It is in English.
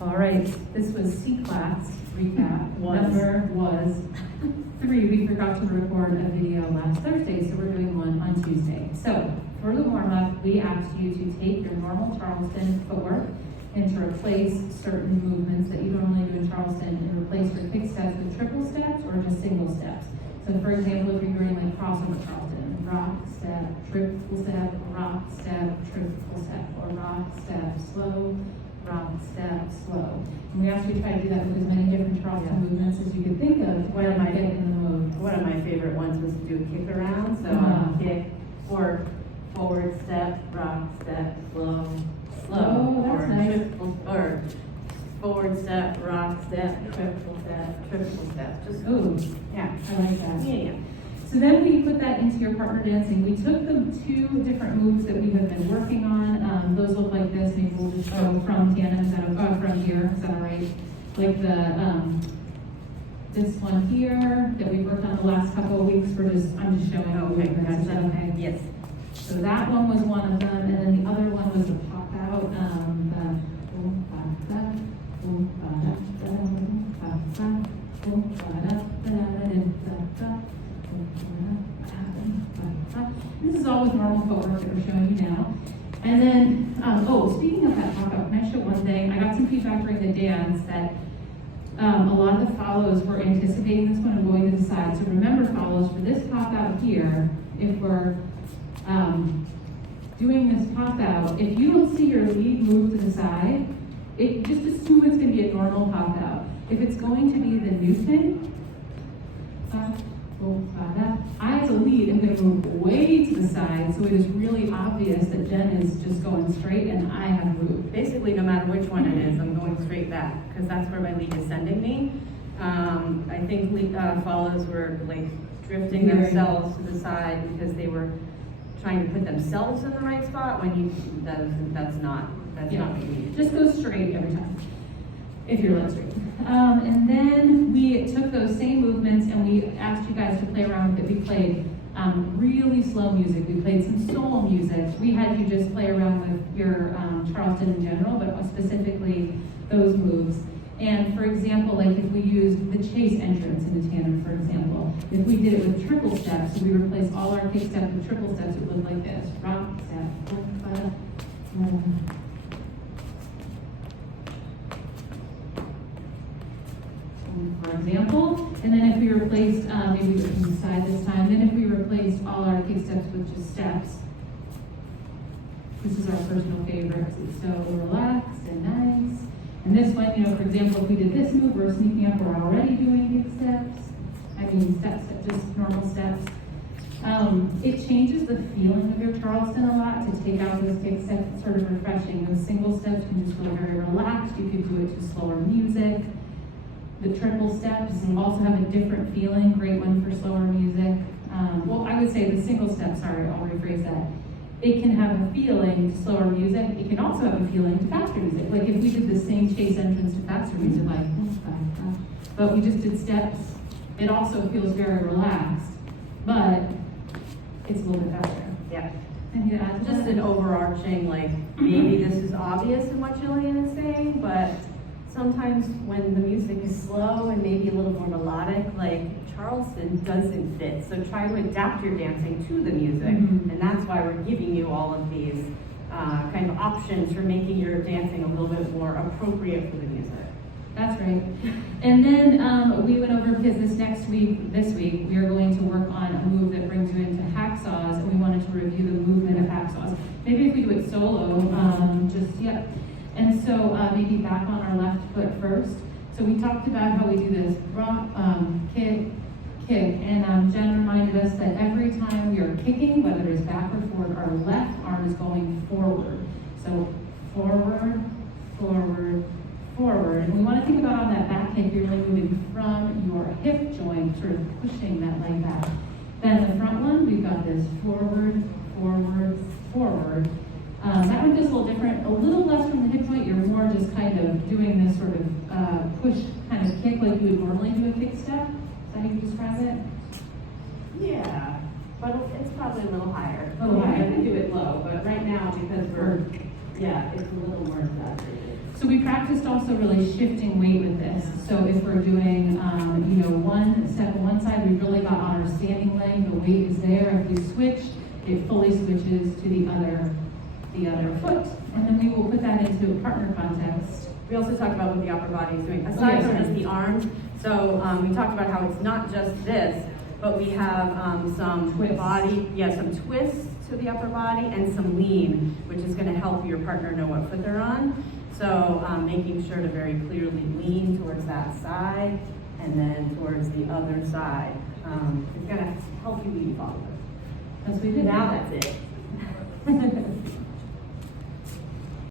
All right, this was C-class recap. Number was 3. We forgot to record a video last Thursday, so we're doing one on Tuesday. So for the warm-up, we asked you to take your normal Charleston footwork and to replace certain movements that you normally do in Charleston and replace your kick steps with triple steps or just single steps. So for example, if you're doing like crossover Charleston, rock, step, triple step, rock, step, triple step, or rock, step, slow, rock, step, slow. And we asked you to try to do that with as many different Charleston movements as you could think of to get in the mode. One of my favorite ones was to do a kick around. So kick or forward step, rock, step, slow, slow. Oh, that's or nice. triple, or forward step, rock, step, triple step. Just Ooh, yeah. I like that. Yeah. So then we put that into your partner dancing. We took the 2 different moves that we have been working on. Those look like this. Maybe we'll just show from tandem, from here. Is that all right? Like this one here that we worked on the last couple of weeks. I'm just showing. Okay. Is that okay? Yes. So that one was one of them, and then the other one was the pop out. This is all with normal footwork that we're showing you now. And then, speaking of that pop out, can I show one thing? I got some feedback during the dance that a lot of the follows were anticipating this one and going to the side. So remember, follows, for this pop out here, if we're doing this pop out, if you don't see your lead move to the side, just assume it's going to be a normal pop out. If it's going to be the new thing, I as a lead am going to move way to the side, so it is really obvious that Jen is just going straight and I have moved. Basically, no matter which one it is, I'm going straight back because that's where my lead is sending me. I think follows were like drifting themselves to the side because they were trying to put themselves in the right spot when that's not what you need. Just go straight every time, if you're led straight. And then we took those same movements and we asked you guys to play around with it. We played really slow music. We played some soul music. We had you just play around with your Charleston in general, but specifically those moves. And for example, like if we used the chase entrance into tandem, for example, if we did it with triple steps, so we replaced all our kick steps with triple steps, it would look like this. Rock, step, for example. And then if we replaced, maybe we can decide this time, then if we replaced all our kick steps with just steps, this is our personal favorite because it's so relaxed and nice. And this one, for example, if we did this move, we're sneaking up, we're already doing kick steps. Steps, just normal steps. It changes the feeling of your Charleston a lot to take out those kick steps. It's sort of refreshing. Those single steps can just feel very relaxed. You could do it to slower music. The triple steps also have a different feeling. Great one for slower music. I would say the single steps, sorry, I'll rephrase that. It can have a feeling to slower music. It can also have a feeling to faster music. Like if we did the same chase entrance to faster music, but we just did steps, it also feels very relaxed, but it's a little bit faster. Yeah. And Just an overarching, maybe this is obvious in what Jillian is saying, but sometimes when the music is slow and maybe a little more melodic, like Charleston doesn't fit. So try to adapt your dancing to the music. And that's why we're giving you all of these kind of options for making your dancing a little bit more appropriate for the music. That's right. And then we went over because this week, we are going to work on a move that brings you into hacksaws, and we wanted to review the movement of hacksaws. Maybe if we do it solo, And so maybe back on our left foot first. So we talked about how we do this rock, kick, and Jen reminded us that every time we are kicking, whether it's back or forward, our left arm is going forward. So forward, forward, forward. And we want to think about on that back kick, you're really moving from your hip joint, sort of pushing that leg back. Then the front one, we've got this forward, forward, forward. That one does a little different, a little less from the hip joint. You're more just kind of doing this sort of push kind of kick like you would normally do a kick step. Is that how you describe it? Yeah, but it's probably a little higher. A little higher. I can do it low, but right now because it's a little more saturated. So we practiced also really shifting weight with this. So if we're doing, one step on one side, we really got on our standing leg, the weight is there. If we switch, it fully switches to the other foot. And then we will put that into a partner context. We also talked about what the upper body is doing, aside from just the arms. So we talked about how it's not just this, but we have some Twists. some twists to the upper body and some lean, which is going to help your partner know what foot they're on. So making sure to very clearly lean towards that side and then towards the other side. It's going to help you lead forward. That's what we did. Now that's it.